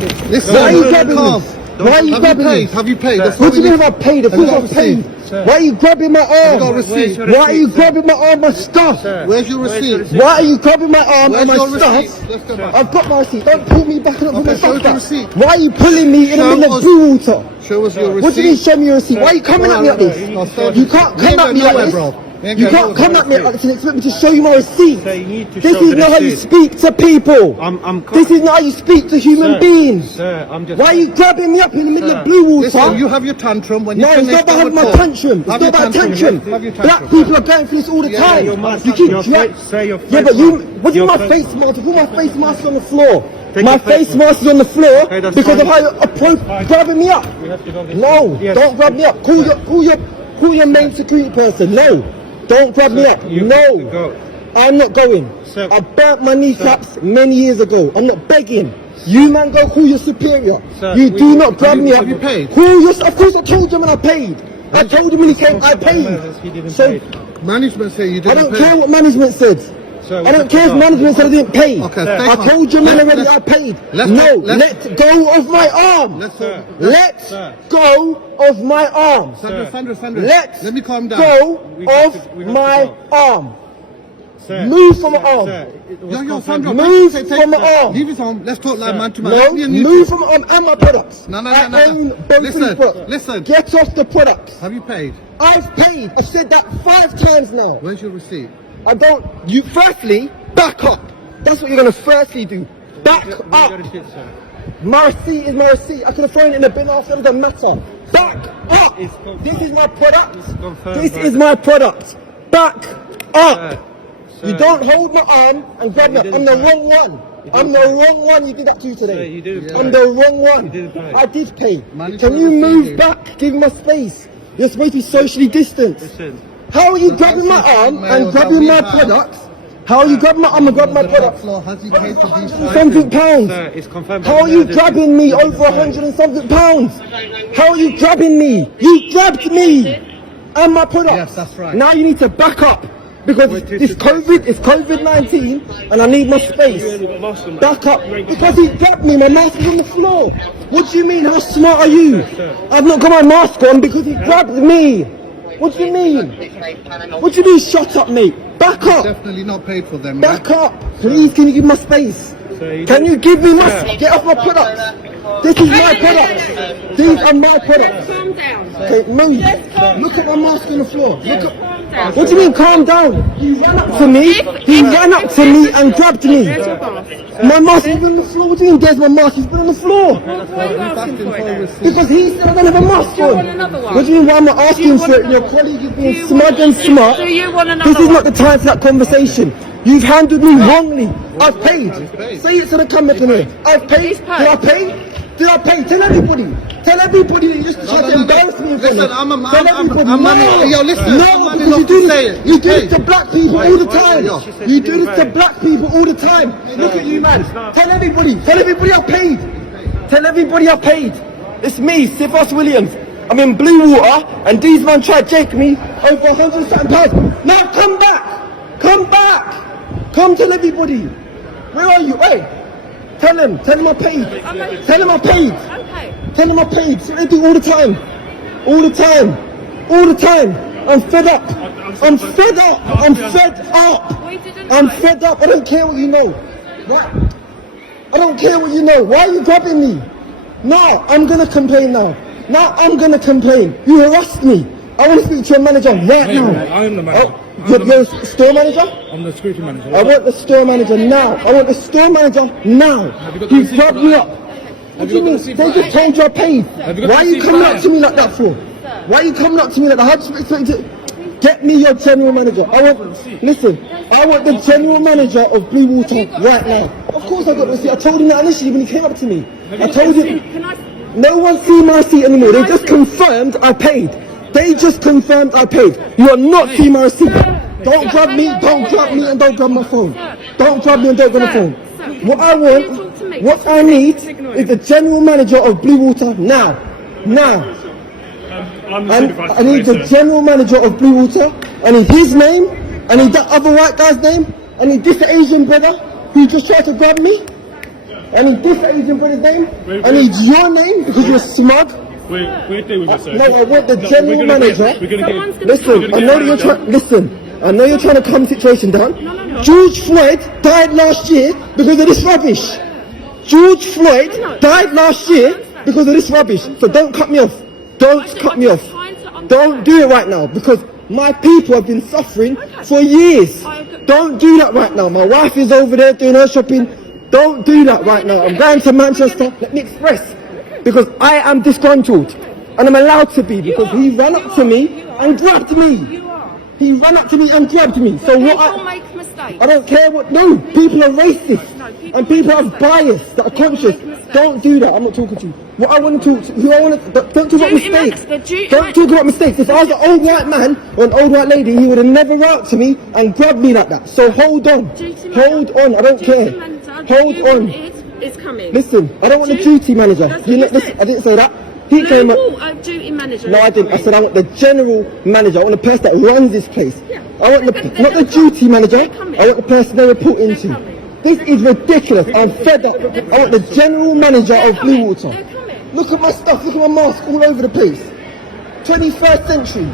Listen, Why are you grabbing me? Why are you grabbing me? Have you paid? That's What do you we mean need. have I paid? Of Have you course got I've paid. receipt? Why are you grabbing my Have you got arm? receipt? Why are you grabbing my arm and stuff? Where's your receipt? Why are you grabbing my arm Where's and my your stuff? receipt? Let's go back. I've got my receipt. Don't pull me back and not put my Okay, show stuff the back. receipt. Why are you pulling me in the Show middle us- of blue water? Show us your receipt. What do you mean show me your receipt? Why are you coming at me like this? You can't come at me like this. You can't come at me like this and expect me to show you my receipt. Sir, you need to This show is the not how you receipt. speak to people. I'm This is not how you speak to human Sir, beings. Sir, I'm just. Why are you grabbing me up in the middle Sir, of blue water? Listen, you have your tantrum when you No, it's finish not about our having my call. tantrum. It's Have not your about tantrum. tantrum. Have your Black tantrum. people are going through this all the Yeah, time. your mask- You keep your drag- face- say your Yeah, face but you. mask. What do you Your mean my face- face mask? I put my face mask on the floor. Take My your face face mask is on the floor Okay, that's because fine. of how you're grabbing me up. We have to go this No, way. Yes. don't grab me up. Call your main security person. No, don't grab me up. You have to No, go. I'm not going. Sir. I burnt my kneecaps many years ago. I'm not begging. You man go call your superior. Sir, You we- do not grab me up. have you paid? Call your, of course I told him and I paid. I told him when he came, I paid. He didn't So pay. Management say you I didn't don't pay. care what management said. Sir, we I don't have to care if go. management said I didn't pay. Okay, Sir. thank I told you man Let's- already let's- I paid. let's- No, let's- let go of my arm. Let's Sir. Let Sir. go of my arm. Sandra, Let me calm down. go We have of to- we have to my go. arm. Sir, Move from my sir, arm. sir, it was Yo, confirmed. Sandra, Move take- from my arm. Leave his home. Let's talk like man to man. No, Let me and you move talk. from my arm and my products. No, I own both of Listen, these products. listen. Get off the products. Have you paid? I've paid. I've said that 5 times now. Where's your receipt? I don't. You firstly back up. That's what you're gonna firstly do. Back We up. got it, sir. My receipt is my receipt. I could have thrown it in the bin after. It doesn't matter. Back up. It's confirmed. This is my product. It's confirmed, This sir. is my product. Back up. Sir, You sir, don't hold my arm and grab me up. You I'm the didn't pay. wrong one. I'm the wrong one you did that to Sir, today. you didn't I'm pay. the wrong one. You didn't pay. I did pay. Manage Can your you move receipt. back? Give me my space. You're supposed to be socially distanced. Listen, How are you grabbing my arm and grabbing my products? How are you grabbing my arm and grabbing my products? Has he paid for these Something pounds. sir, it's confirmed. How are you grabbing me over 100 and something pounds? How are you grabbing me? You grabbed me and my products. Yes, that's right. Now you need to back up because it's COVID-19 and I need my space. Back up because he grabbed me. My mask is on the floor. What do you mean? How smart are you? I've not got my mask on because he grabbed me. What do you mean? What do you mean? Shut up, mate. Back up. Definitely not paid for them. Back up. Please, can you give me my space? Sir, Can you give me my... Get off my products. This is my products. These are my products. Calm down. Okay, move. Just calm Look at my mask on the floor. Look at... Calm down. What do you mean, calm down? He ran up to me. He ran up to me and grabbed me. Where's your mask? My mask is on the floor. What do you mean, there's my mask? He's been on the floor. What are you asking for it then? Because he said I don't have a mask Do you want on. another one? What do you mean, why am I asking you for want it? Your another colleague is Do being you smug and smart. Do you want another This is one? not the time for that conversation. You've handled me wrongly. I've paid. Say it to the camera here. I've paid. Did I pay? Did I pay? Tell everybody. Tell everybody that you just tried to embarrass me in front Listen, of. I'm Tell everybody. man. Yo, listen. No, I'm man because you enough do to say this. it. You do Hey. this to black people all the time. She said You she do didn't this to pay. black people all the time. Look at you, man. Tell everybody. Tell everybody I paid. Tell everybody I paid. It's me, Sifas Williams. I'm in blue water, and these men tried to take me over 100 something pounds. Now come back. Come back. Come tell everybody. Where are you? Hey. Tell him I paid. Tell him I paid. Okay. Tell him I paid. So they do all the time. All the time. All the time. I'm fed up. I'm fed up. I'm fed up. We didn't I'm know. fed up. I don't care what you know. What? I don't care what you know. Why are you grabbing me? Now, I'm going to complain now. Now, I'm going to complain. You harassed me. I want to speak to your manager right now. I am the manager. You're a store manager? I'm the security manager. I want the store manager now. I want the store manager now. you got the He receipt grabbed for me that? up. What Have do you you got the mean? receipt They for just told you I paid. Have you got Why are the you receipt coming for up that? to me like that for? Why are you coming up to me like that? How do you expect me to... Get me your general manager. Listen, I want the general manager of Blue Water right now. Of course I got the receipt. I told him that initially when he came up to me. I told him... Can I? No one's seen my receipt anymore. They just confirmed I paid. They just confirmed I paid. You are not seeing my receipt. Don't grab me, and don't grab my phone. Don't grab me and don't grab my phone. What I want, what I need is the general manager of Blue Water now. Now. And I need the general manager of Blue Water. I need his name. I need that other white guy's name. I need this Asian brother who just tried to grab me. I need this Asian brother's name. I need your name because you're smug. We're dealing with this, sir. No, I want the general manager. We're going to Someone's get... gonna Listen, I know that you're trying. Listen, I know you're trying to calm the situation down. no. George Floyd died last year because of this rubbish. George Floyd died last year because of this rubbish. So don't cut me off. Don't cut me off. Don't do it right now because my people have been suffering for years. Don't do that right now. My wife is over there doing her shopping. Don't do that right now. I'm going to Manchester. Let me express. Because I am disgruntled. And I'm allowed to be because he ran up to me and grabbed me. You are. He ran up to me and grabbed me. So what People make mistakes. I don't care what. No, people are racist. No, people And people have make bias that are conscious. make mistakes. Don't do that. I'm not talking to you. What I want to talk to, who I want to, don't talk about Duty man- mistakes. the duty Don't man- talk about mistakes. If I was an old white man or an old white lady, he would have never run up to me and grabbed me like that. So hold on. Duty Hold manager- on. I don't duty care. manager, Hold you on. Is coming. Listen, I don't want the Duty- duty manager. That's You what know, you listen, said. I didn't say that. He came up. A duty manager. No, is I didn't. I coming. said I want the general manager. I want the person that runs this place. Yeah. I want the They're not the coming. duty manager. They're coming. I want the person they report into. coming. This is ridiculous. I'm fed up. I want the general manager They're of coming. Blue Water. They're coming. Look at my stuff. Look at my mask all over the place. 21st century.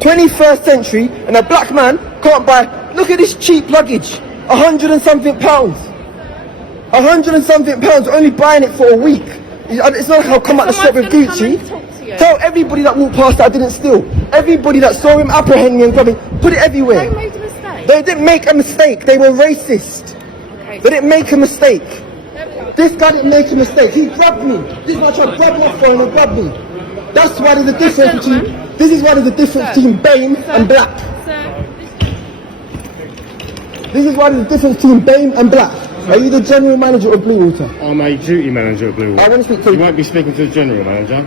21st century, and a black man can't buy. Look at this cheap luggage. 100 and something pounds. 100 and something pounds. Only buying it for a week. It's not like I'll come out the shop with Someone's gonna Gucci. come and talk to you. Tell everybody that walked past that I didn't steal. Everybody that saw him apprehending and grabbing, put it They everywhere. made a mistake. They didn't make a mistake. They were racist. Okay. They didn't make a mistake. This guy didn't make a mistake. He grabbed me. This man tried to grab my phone and grab me. That's why there's a difference between. This is why there's a difference between BAME and black. So, This is why there's a difference between BAME and black. Are you the general manager of Blue Water? I'm a duty manager at Blue Water. I want to speak to You won't be speaking to the general manager.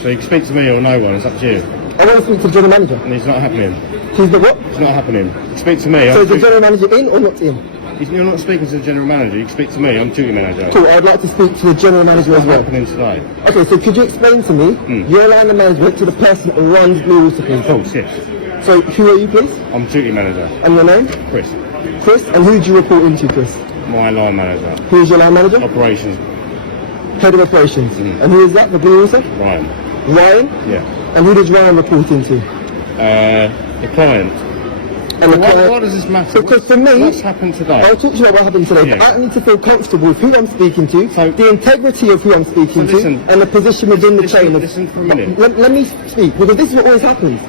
So you can speak to me or no one, it's up to you. I want to speak to the general manager. And it's not happening. He's the what? It's not happening. Speak to me. So I'm is the duty- general manager in or not in? You're not speaking to the general manager, you can speak to me, I'm duty manager. Cool, I'd like to speak to the general manager as What's well. happening today? Okay, so could you explain to me your line of management to the person that runs Blue Water, please? Of course, yes. So who are you, please? I'm duty manager. And your name? Chris, Chris. And who do you report into, Chris? my line manager. Who's your line manager? Operations, Head of operations. And who is that for Blue Water? Ryan. Ryan. Yeah. And who does Ryan report into? The client. And the Why client- does this matter? Because for me, What's happened today? I'll talk to you about what happened today, Yeah. but I need to feel comfortable with who I'm speaking to, So- the integrity of who I'm speaking So listen- to, and the position within the listen- chain. Of, listen for a minute. Let me speak, because this is what always happens.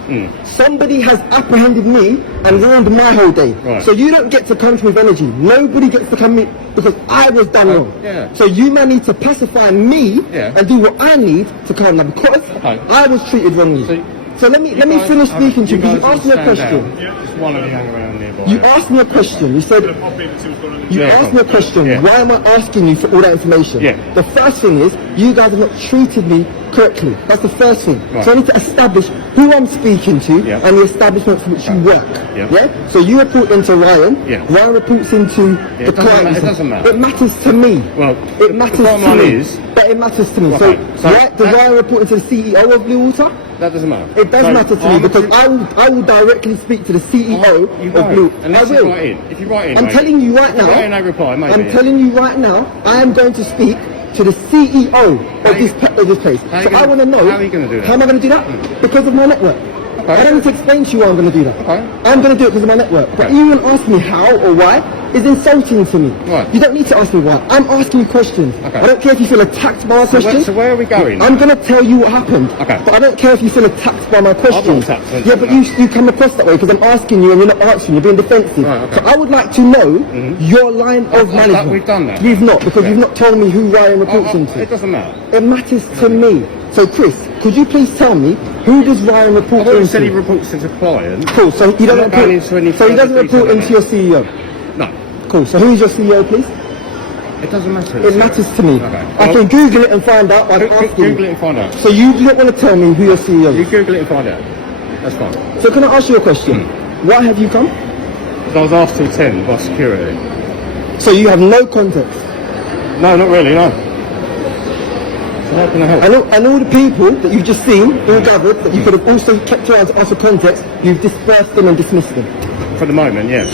Somebody has apprehended me and ruined my whole day. Right. So you don't get to come to me with energy. Nobody gets to come in because I was done wrong. yeah. So you man need to pacify me Yeah. and do what I need to calm down because Okay. I was treated wrongly. So let me finish speaking to you because you asked me a question. Just one of you hang around nearby. You asked me a question. You said, you Yeah, asked me a question. yeah. Why am I asking you for all that information? Yeah. The first thing is, you guys have not treated me correctly. That's the first thing. Right. So I need to establish who I'm speaking to Yeah. and the establishment for which you work. Yeah. So you report into Ryan. Yeah. Ryan reports into Yeah, the it doesn't client. ma- it doesn't matter. It matters to me. Well, it matters the bottom to line me. is- But it matters to me. Okay, so does that- Ryan report into the CEO of Blue Water? That doesn't matter. It does So, matter to me I'm- because I will directly speak to the CEO You of won't, Blue. unless I you will. write in. If you write in, I'm mate, telling you right if you now. write in, no reply, maybe. I'm telling you right now. I am going to speak to the CEO of this place. how So you I gonna- want to know. how are you gonna do that? How am I going to do that? Because of my network. I don't need to explain to you why I'm going to do that. Okay. I'm going to do it because of my network. But Okay. you even ask me how or why is insulting to me. Right. You don't need to ask me why. I'm asking you questions. Okay. I don't care if you feel attacked by my questions. So where are we going? I'm going to tell you what happened. Okay. But I don't care if you feel attacked by my questions. attacked, I'm Yeah, but attacked. you come across that way because I'm asking you and you're not answering. You're being defensive. Right, okay. So I would like to know your line of management. we've done that. You've not because Yeah. you've not told me who Ryan reports into. It doesn't matter. It matters to me. So Chris, could you please tell me who does Ryan report I've already said he into? reports into client. Cool. So he doesn't I'm not going into any report. So he further doesn't report detail into your CEO. No, Cool. So who is your CEO, please? it doesn't matter. It matters to me. Okay. I can Google it and find out. I'm asking Google you. it and find out. So you don't want to tell me who your CEO You is. Google it and find out. That's fine. So can I ask you a question? Why have you come? So I was asked till 10 by security. So you have no context. No, not really, no. So how can I help? And all the people that you've just seen, all gathered, that you could have also kept around to ask for context, you've dispersed them and dismissed them. For the moment, yeah.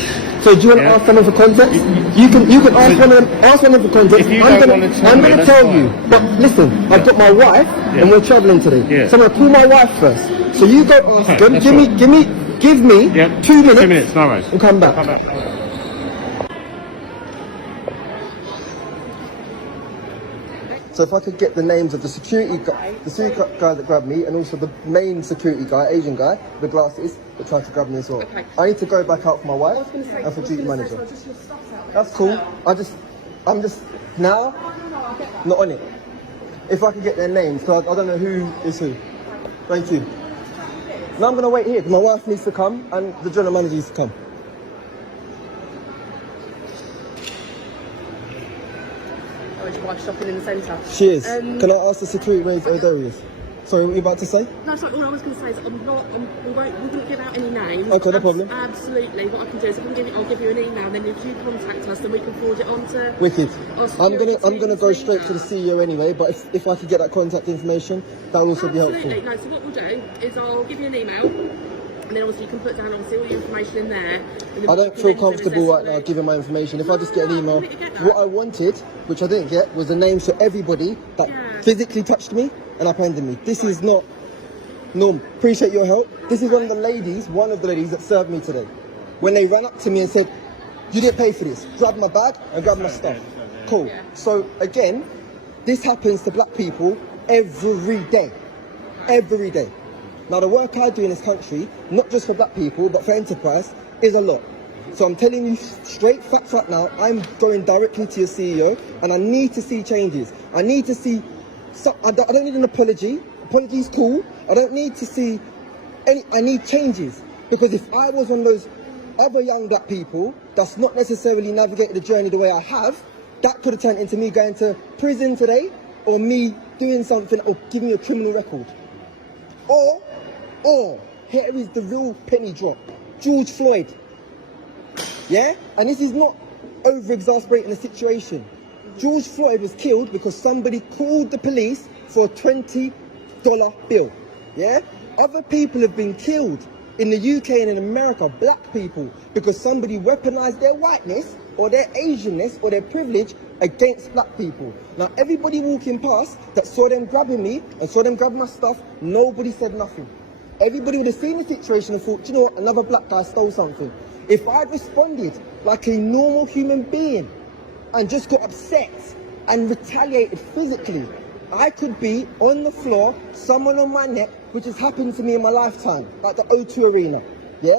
So do you want to Yeah. ask someone for context? You can ask one of them. Ask one of them for context. If you I'm don't gonna wanna tell I'm me, gonna that's tell fine. you. But listen, I've got my wife and we're travelling today. Yeah. So I'm gonna call my wife first. So you go ask Okay, them. that's Give me fine. Yeah. 2 minutes. 2 minutes, no worries. And come back. Come back. So if I could get the names of the security guy that grabbed me, and also the main security guy, Asian guy, with glasses, that tried to grab me as well. Okay. I need to go back out for my wife and for duty manager. That's cool. I'm just now not on it. If I could get their names, because I don't know who is who. Thank you. Now I'm gonna wait here. My wife needs to come and the general manager needs to come. Oh, is your wife shopping in the centre? She is. Can I ask the security where O'Dory is? Sorry, what were you about to say? No, sorry, all I was going to say is we wouldn't give out any names. Okay, no problem. Absolutely. What I can do is I'll give you an email, and then if you contact us, then we can forward it on to... Wicked. our I'm gonna security go team. straight to the CEO anyway, but if I could get that contact information, that would also be Absolutely. helpful. No, so what we'll do is I'll give you an email, and then obviously you can put down obviously all your information in there. And then I what don't we can feel then do is comfortable right now escalate. giving my information. If I just get an email, I completely get that. what I wanted, which I didn't get, was the names for everybody that Yeah. physically touched me and upended me. This is not Norm. Appreciate your help. This is one of the ladies that served me today. When they ran up to me and said, "You didn't pay for this," grabbed my bag and grabbed my stuff. Cool. Yeah. So again, this happens to black people every day. Every day. Now the work I do in this country, not just for black people, but for enterprise, is a lot. So I'm telling you straight facts right now, I'm going directly to your CEO and I need to see changes. I need to see, I don't need an apology. Apology's cool. I don't need to see I need changes. Because if I was one of those other young black people that's not necessarily navigated the journey the way I have, that could have turned into me going to prison today, or me doing something or giving me a criminal record. Or, here is the real penny drop. George Floyd. Yeah? And this is not over-exasperating the situation. George Floyd was killed because somebody called the police for a $20 bill. Yeah? Other people have been killed in the UK and in America, black people, because somebody weaponized their whiteness or their Asianness or their privilege against black people. Now, everybody walking past that saw them grabbing me and saw them grab my stuff, nobody said nothing. Everybody would have seen the situation and thought, "Do you know what, another black guy stole something." If I'd responded like a normal human being and just got upset and retaliated physically, I could be on the floor, someone on my neck, which has happened to me in my lifetime, like the O2 Arena. Yeah?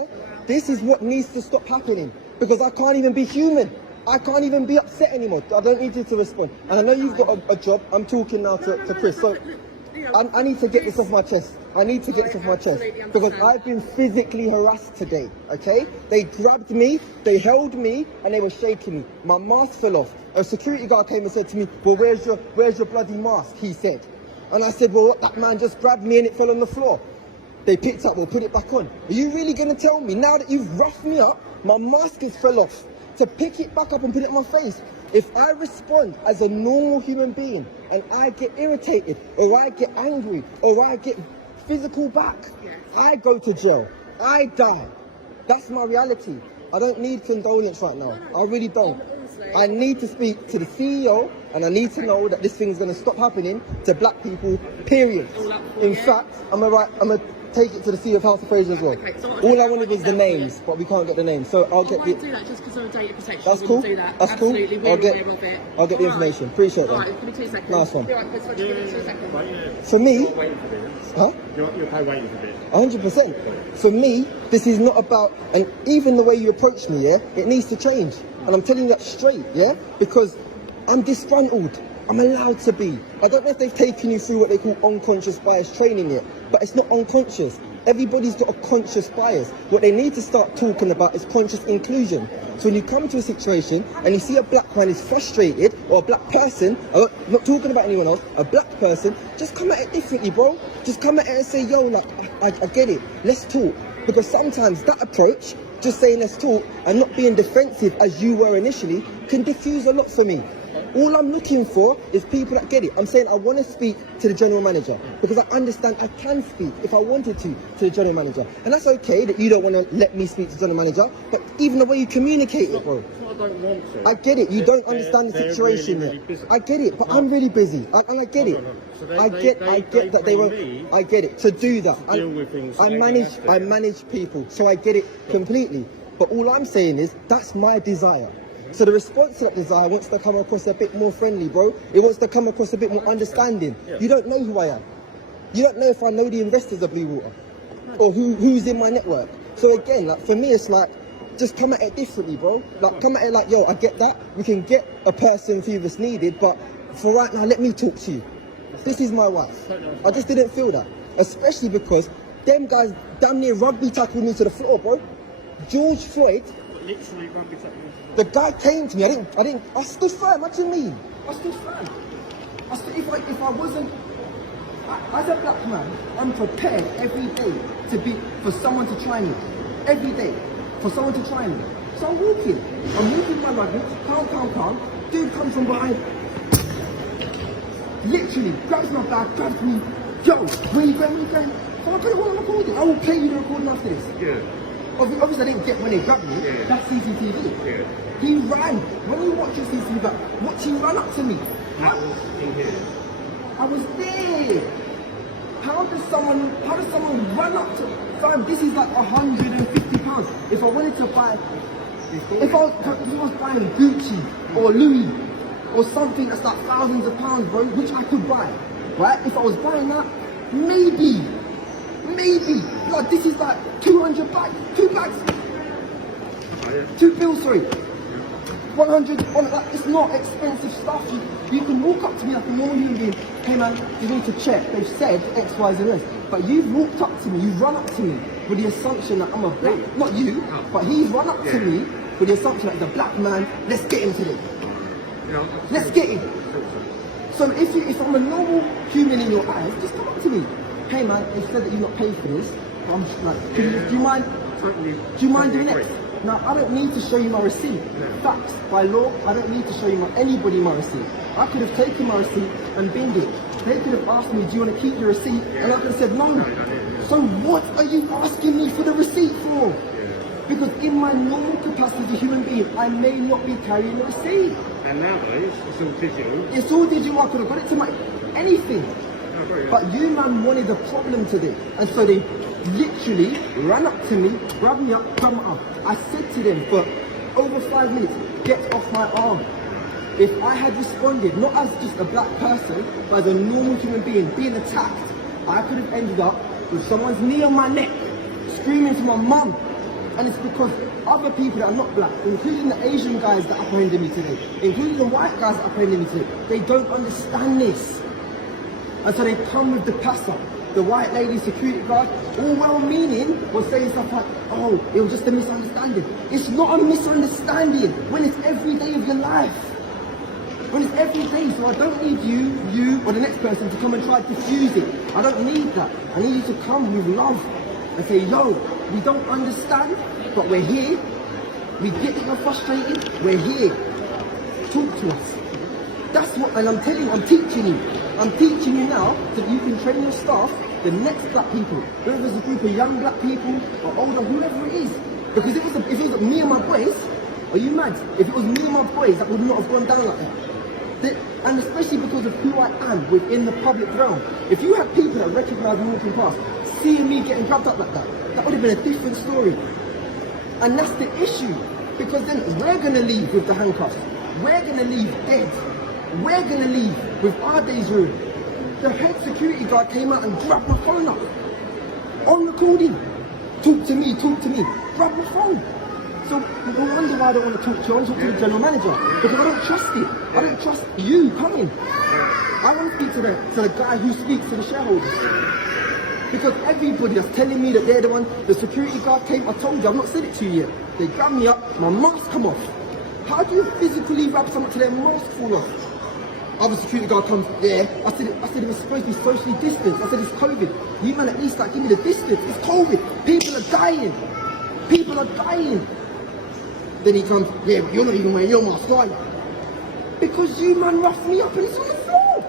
This is what needs to stop happening, because I can't even be human. I can't even be upset anymore. I don't need you to respond. And I know you've got a job. I'm talking now to Chris. So I need to get this off my chest. I need to get this off my chest because I've been physically harassed today, okay? They grabbed me, they held me, and they were shaking me. My mask fell off. A security guard came and said to me, "Well, where's your bloody mask?" he said. And I said, "Well, that man just grabbed me and it fell on the floor." They picked up, "Well, put it back on." Are you really going to tell me, now that you've roughed me up, my mask has fell off, to pick it back up and put it on my face? If I respond as a normal human being and I get irritated or I get angry or I get physical back, I go to jail. I die. That's my reality. I don't need condolence right now. I really don't. I need to speak to the CEO and I need to know that this thing's going to stop happening to black people, period. In fact, I'm gonna take it to the CEO of House of Fraser as well. Okay, so All I wanted was the names, but we can't get the names. So I'll I get won't the... do that just because of data protection. That's We cool. wouldn't do that. That's cool. Absolutely, we're I'll get aware of it. the All right. information. Appreciate All that. right, give me 2 seconds. Nice one. All right, Chris, give me 2 seconds. For me, Waiting for this. huh? You're okay waiting for this. 100%. For me, this is not about, and even the way you approach me, yeah, it needs to change. And I'm telling you that straight, yeah, because I'm disgruntled. I'm allowed to be. I don't know if they've taken you through what they call unconscious bias training yet, but it's not unconscious. Everybody's got a conscious bias. What they need to start talking about is conscious inclusion. So when you come to a situation and you see a black man is frustrated, or a black person, I'm not talking about anyone else, a black person, just come at it differently, bro. Just come at it and say, "Yo, like, I get it. Let's talk." Because sometimes that approach, just saying let's talk and not being defensive as you were initially, can diffuse a lot for me. All I'm looking for is people that get it. I'm saying I want to speak to the general manager because I understand I can speak if I wanted to the general manager. And that's okay that you don't want to let me speak to the general manager, but even the way you communicate it, bro. I don't want to. I get it. You don't understand the They're situation really, yet. really busy. I get it, but I'm really busy, and I get it. No. So I get that they pay won't. me I get it. To do that, to deal with things I they manage. have to. I manage people, so I get it completely. But all I'm saying is that's my desire. So the response to that desire wants to come across a bit more friendly, bro. It wants to come across a bit more understanding. Yeah. You don't know who I am. You don't know if I know the investors of Blue Water or who's in my network. So again, like for me, it's like just come at it differently, bro. Like come at it like, yo, I get that. We can get a person if it's needed, but for right now, let me talk to you. This is my wife. I just didn't feel that, especially because them guys damn near rugby tackled me to the floor, bro. George Floyd. Literally rugby tackle. The guy came to me. I stood firm. What do you mean? I stood firm. If I wasn't, as a black man, I'm prepared every day for someone to try me. Every day, for someone to try me. So I'm walking my luggage, calm. Dude comes from behind, literally grabs my bag, grabs me. Yo, where you going? So I put it all on recording. I will play you the recording after this. Yeah. Obviously, I didn't get when they grabbed me. Yeah. That's CCTV. Yeah. He ran. When you watch your CCTV back, he ran up to me. That was in here. I was there. How does someone run up to? Fam, this is like £150. If I wanted to buy, if I was buying Gucci or Louis or something that's like thousands of pounds, bro, which I could buy, right? If I was buying that, maybe. Like this is like 200 bags, 2 bags, 2 bills, sorry. 100, like, it's not expensive stuff. You can walk up to me like a normal human being. Hey man, you need to check. They've said X, Y, Z, but you've walked up to me, you've run up to me with the assumption that I'm a black, not you, but he's run up to me with the assumption that he's a black man. Let's get him today. Let's get him. So if I'm a normal human in your eyes, just come up to me. Hey man, they said that you're not paid for this. I'm just like, do you mind? Do you mind doing it? Now, I don't need to show you my receipt. Facts, by law, I don't need to show anybody my receipt. I could have taken my receipt and binned it. They could have asked me, do you want to keep your receipt? And I could have said no. So what are you asking me for the receipt for? Because in my normal capacity as a human being, I may not be carrying the receipt. And nowadays, it's all digital. It's all digital. I could have got it to my anything. But you man wanted a problem today. And so they literally ran up to me, grabbed me up, grabbed my arm. I said to them for over 5 minutes, get off my arm. If I had responded, not as just a black person, but as a normal human being, being attacked, I could have ended up with someone's knee on my neck, screaming for my mum. And it's because other people that are not black, including the Asian guys that apprehended me today, including the white guys that apprehended me today, they don't understand this. And so they come with the passer, the white lady security guard, all well-meaning, was saying stuff like, oh, it was just a misunderstanding. It's not a misunderstanding when it's every day of your life. When it's every day, so I don't need you or the next person to come and try to diffuse it. I don't need that. I need you to come with love and say, yo, we don't understand, but we're here. We get you're frustrated, we're here. Talk to us. That's what, and I'm teaching you. I'm teaching you now that you can train your staff, the next black people, whether it's a group of young black people or older, whoever it is. Because if it was me and my boys, are you mad? If it was me and my boys, that would not have gone down like that. And especially because of who I am within the public realm. If you had people that recognise me walking past, seeing me getting grabbed up like that, that would have been a different story. And that's the issue. Because then we're going to leave with the handcuffs. We're going to leave dead. We're going to leave with our day's room. The head security guard came out and grabbed my phone up. On recording. Talk to me. Grab my phone. So no wonder why I don't want to talk to you. I want to talk to the general manager. Because I don't trust it. I don't trust you coming. I want to speak to the guy who speaks to the shareholders. Because everybody that's telling me that they're the one, the security guard came, I told you, I've not said it to you yet. They grabbed me up, my mask come off. How do you physically wrap someone to their mask fall off? Other security guard comes, yeah. I said it was supposed to be socially distanced. I said it's COVID. You man at least like give me the distance. It's COVID. People are dying. Then he comes, yeah, but you're not even wearing your mask, are you? because you man roughed me up and it's on the floor.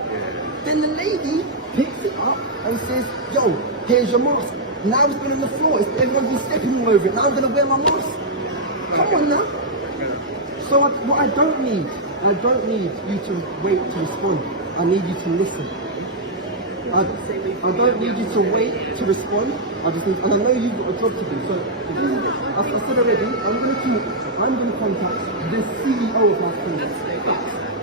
Then the lady picks it up and says, yo, here's your mask. Now it's been on the floor, everyone's been stepping all over it, now I'm gonna wear my mask. Come on now. So what I don't need you to wait to respond. I need you to listen. I don't need you to wait to respond. I just need, and I know you've got a job to do. So as I said already, I'm going to contact the CEO of my company.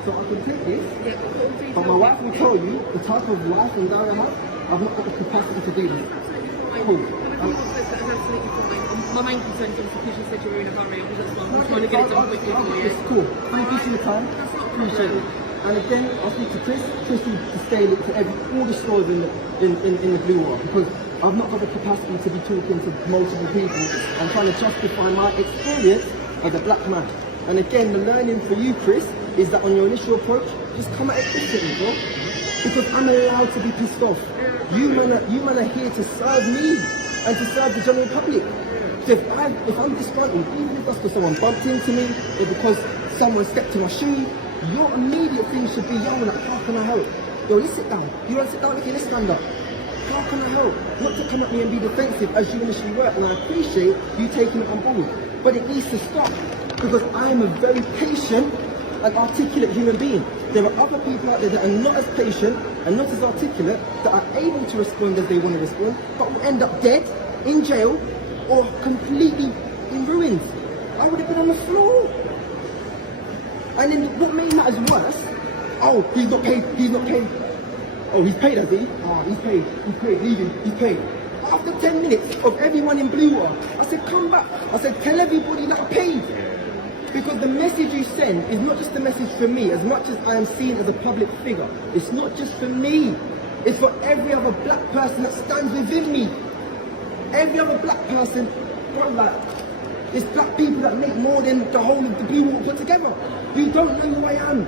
So I can take this, but my wife will tell you the type of wife and guy I have. I've not got the capacity to do this. Cool. My main concern is obviously because you said you were in a hurry. I'm trying to get it done quickly for you. It's cool. Thank you for your time. Appreciate it. And again, I'll speak to Chris. Chris will scale it to all the stores in the Blue Water, because I've not got the capacity to be talking to multiple people and trying to justify my experience as a black man. And again, the learning for you, Chris, is that on your initial approach, just come at it differently, bro. Because I'm allowed to be pissed off. You man are here to serve me and to serve the general public. So if I'm disgruntled, even if that's because someone bumped into me or because someone stepped in my shoe, your immediate thing should be, yo, like, how can I help? Yo, let's sit down. You want to sit down? Okay, let's stand up. How can I help? Not to come at me and be defensive as you initially were, and I appreciate you taking it on board. But it needs to stop, because I am a very patient and articulate human being. There are other people out there that are not as patient and not as articulate, that are able to respond as they want to respond, but will end up dead, in jail, or completely in ruins. I would have been on the floor. And then what made matters worse, oh, he's not paid. Oh, he's paid, has he? Oh, he's paid, leave him, he's paid. After 10 minutes of everyone in Blue Water, I said, come back. I said, tell everybody that I paid. Because the message you send is not just a message for me, as much as I am seen as a public figure. It's not just for me. It's for every other black person that stands within me. Every other black person, bro, like, it's black people that make more than the whole of the Blue Water put together. You don't know who I am.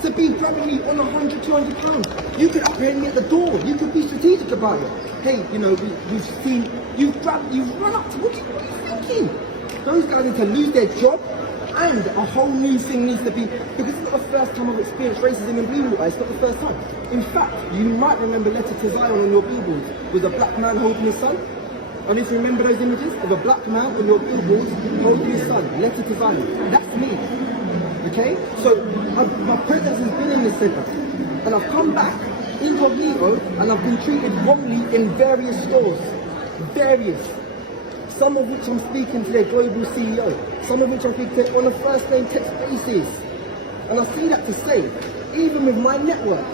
To be grabbing me on 100, 200 pounds. You could apprehend me at the door. You could be strategic about it. Hey, you know, we've seen, you've run up to, what are you thinking? Those guys need to lose their job, and a whole new thing needs to be, because it's not the first time I've experienced racism in Blue Water. It's not the first time. In fact, you might remember Letter to Zion on your billboards with a black man holding his son. And if you remember those images of a black man on your billboards holding his son, Letter to Zion, that's me. Okay? So my presence has been in this centre, and I've come back incognito, and I've been treated wrongly in various stores. Various. Some of which I'm speaking to their global CEO, some of which I'm speaking to on a first name text basis. And I say that to say, even with my network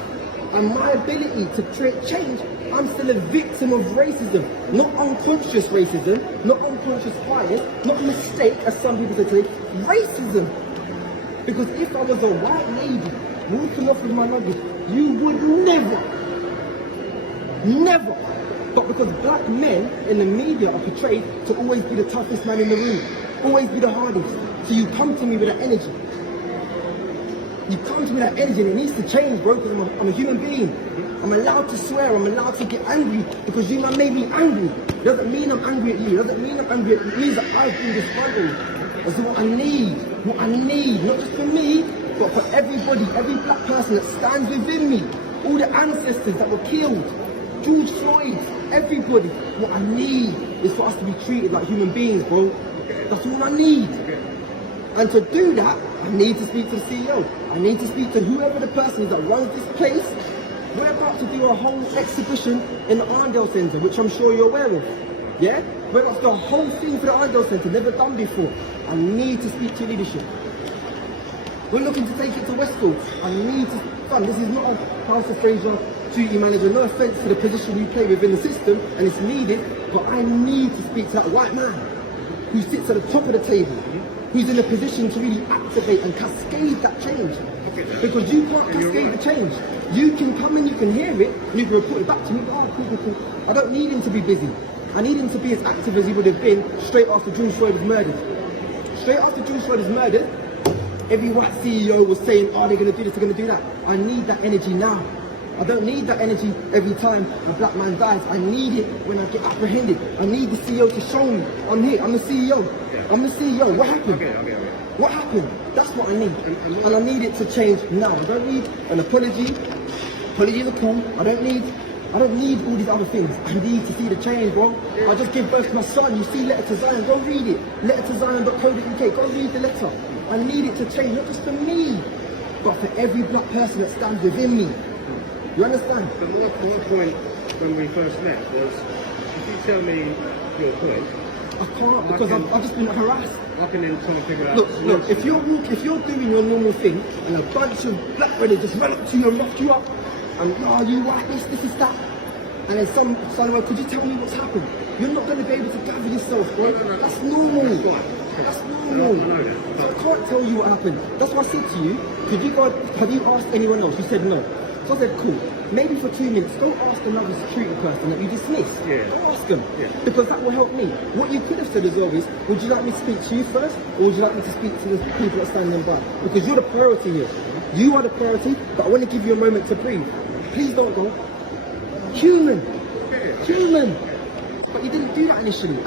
and my ability to create change, I'm still a victim of racism. Not unconscious racism, not unconscious bias, not mistake as some people say today, racism. Because if I was a white lady walking off with my luggage, you would never. But because black men in the media are portrayed to always be the toughest man in the room, always be the hardest. So you come to me with that energy. You come to me with that energy, and it needs to change, bro, because I'm a human being. I'm allowed to swear, I'm allowed to get angry, because you man made me angry. It doesn't mean I'm angry at you, it doesn't mean I'm angry at you. It means that I've been disgruntled. That's what I need, not just for me, but for everybody, every black person that stands within me. All the ancestors that were killed, George Floyd, everybody. What I need is for us to be treated like human beings, bro. That's all I need. And to do that, I need to speak to the CEO. I need to speak to whoever the person is that runs this place. We're about to do a whole exhibition in the Arndale Centre, which I'm sure you're aware of. Yeah? We're about to do a whole thing for the Arndale Centre, never done before. I need to speak to leadership. We're looking to take it to Westfield. I need to, fun, this is not a House of Fraser duty manager, no offence to the position we play within the system, and it's needed, but I need to speak to that white man who sits at the top of the table, who's in a position to really activate and cascade that change. Because you can't cascade the change. You can come and you can hear it, and you can report it back to me, oh, cool. I don't need him to be busy. I need him to be as active as he would have been straight after George Floyd was murdered. Straight after George Floyd was murdered, every white CEO was saying, oh, they're going to do this, they're going to do that. I need that energy now. I don't need that energy every time a black man dies. I need it when I get apprehended. I need the CEO to show me, I'm here, I'm the CEO. I'm the CEO, what happened? Okay. What happened? That's what I need. And I need it to change now. I don't need an apology. Apologies are cool. I don't need all these other things. I need to see the change, bro. I just give birth to my son. You see Letter to Zion, go read it. lettertozion.co.uk, go read the letter. I need it to change, not just for me, but for every black person that stands within me. You understand? But my point when we first met was, if you tell me your point, I can't because I've just been harassed. I can then try and figure out. Look, if you're doing your normal thing and a bunch of black brothers just run up to you and rough you up, and oh, you white this is that, and then someone, could you tell me what's happened? You're not going to be able to gather yourself, bro. That's normal. That's normal. I know that. So I can't tell you what happened. That's why I said to you, have you asked anyone else? You said no. So I said, cool. Maybe for 2 minutes, go ask another security person that you dismissed. Yeah. Go ask them. Yeah. Because that will help me. What you could have said as well is, would you like me to speak to you first, or would you like me to speak to the people that stand them by? Because you're the priority here. You are the priority, but I want to give you a moment to breathe. Please don't go. Human. But you didn't do that initially.